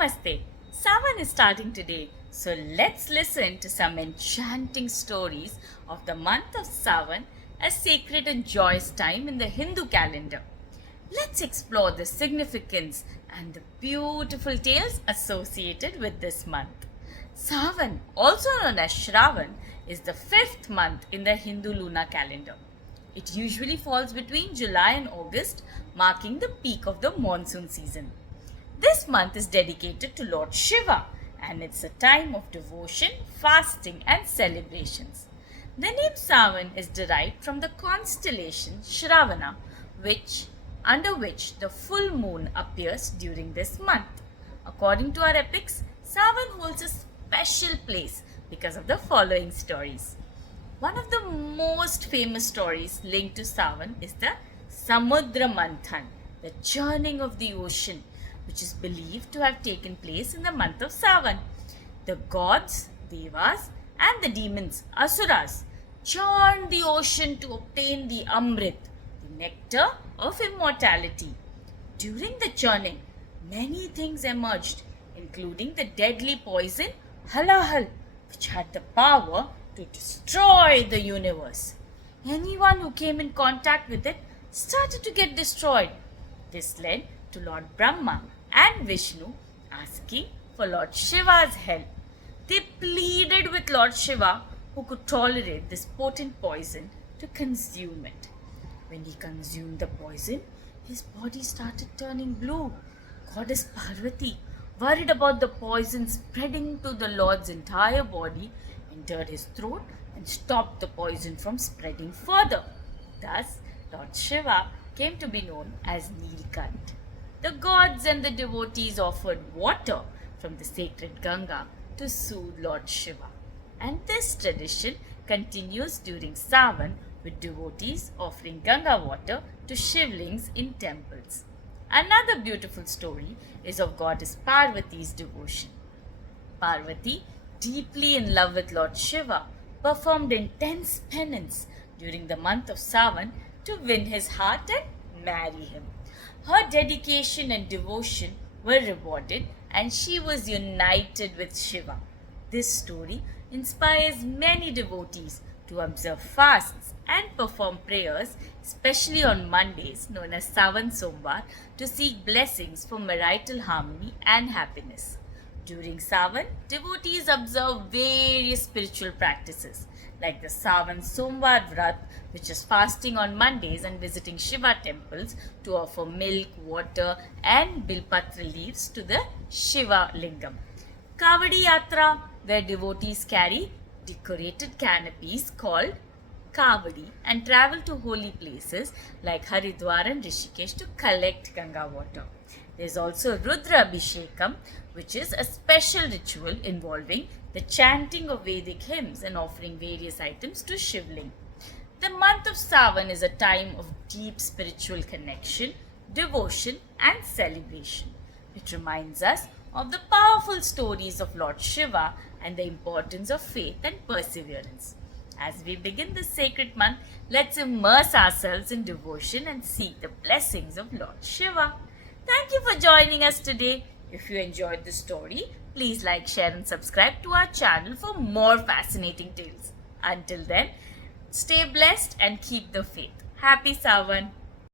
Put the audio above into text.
Namaste. Savan is starting today, so let's listen to some enchanting stories of the month of Savan, a sacred and joyous time in the Hindu calendar. Let's explore the significance and the beautiful tales associated with this month. Savan, also known as Shravan, is the fifth month in the Hindu lunar calendar. It usually falls between July and August, marking the peak of the monsoon season. This month is dedicated to Lord Shiva and it's a time of devotion, fasting, and celebrations. The name Savan is derived from the constellation Shravana, under which the full moon appears during this month. According to our epics, Savan holds a special place because of the following stories. One of the most famous stories linked to Savan is the Samudra Manthan, the churning of the ocean, which is believed to have taken place in the month of Savan. The gods, Devas, and the demons, Asuras, churned the ocean to obtain the Amrit, the nectar of immortality. During the churning, many things emerged, including the deadly poison Halahal, which had the power to destroy the universe. Anyone who came in contact with it started to get destroyed. This led to Lord Brahma and Vishnu asking for Lord Shiva's help. They pleaded with Lord Shiva, who could tolerate this potent poison, to consume it. When he consumed the poison, his body started turning blue. Goddess Parvati, worried about the poison spreading to the Lord's entire body, entered his throat and stopped the poison from spreading further. Thus, Lord Shiva came to be known as Nilkant. The gods and the devotees offered water from the sacred Ganga to soothe Lord Shiva. And this tradition continues during Savan with devotees offering Ganga water to Shivlings in temples. Another beautiful story is of goddess Parvati's devotion. Parvati, deeply in love with Lord Shiva, performed intense penance during the month of Savan to win his heart and marry him. Her dedication and devotion were rewarded and she was united with Shiva. This story inspires many devotees to observe fasts and perform prayers, especially on Mondays known as Savan Somvar, to seek blessings for marital harmony and happiness. During Savan, devotees observe various spiritual practices like the Savan Somvar Vrat, which is fasting on Mondays and visiting Shiva temples to offer milk, water, and bilpatra leaves to the Shiva Lingam. Kavadi Yatra, where devotees carry decorated canopies called Kavadi and travel to holy places like Haridwar and Rishikesh to collect Ganga water. There is also Rudra Abhishekam, which is a special ritual involving the chanting of Vedic hymns and offering various items to Shivling. The month of Savan is a time of deep spiritual connection, devotion, and celebration. It reminds us of the powerful stories of Lord Shiva and the importance of faith and perseverance. As we begin this sacred month, let's immerse ourselves in devotion and seek the blessings of Lord Shiva. Thank you for joining us today. If you enjoyed the story, please like, share, and subscribe to our channel for more fascinating tales. Until then, stay blessed and keep the faith. Happy Savan!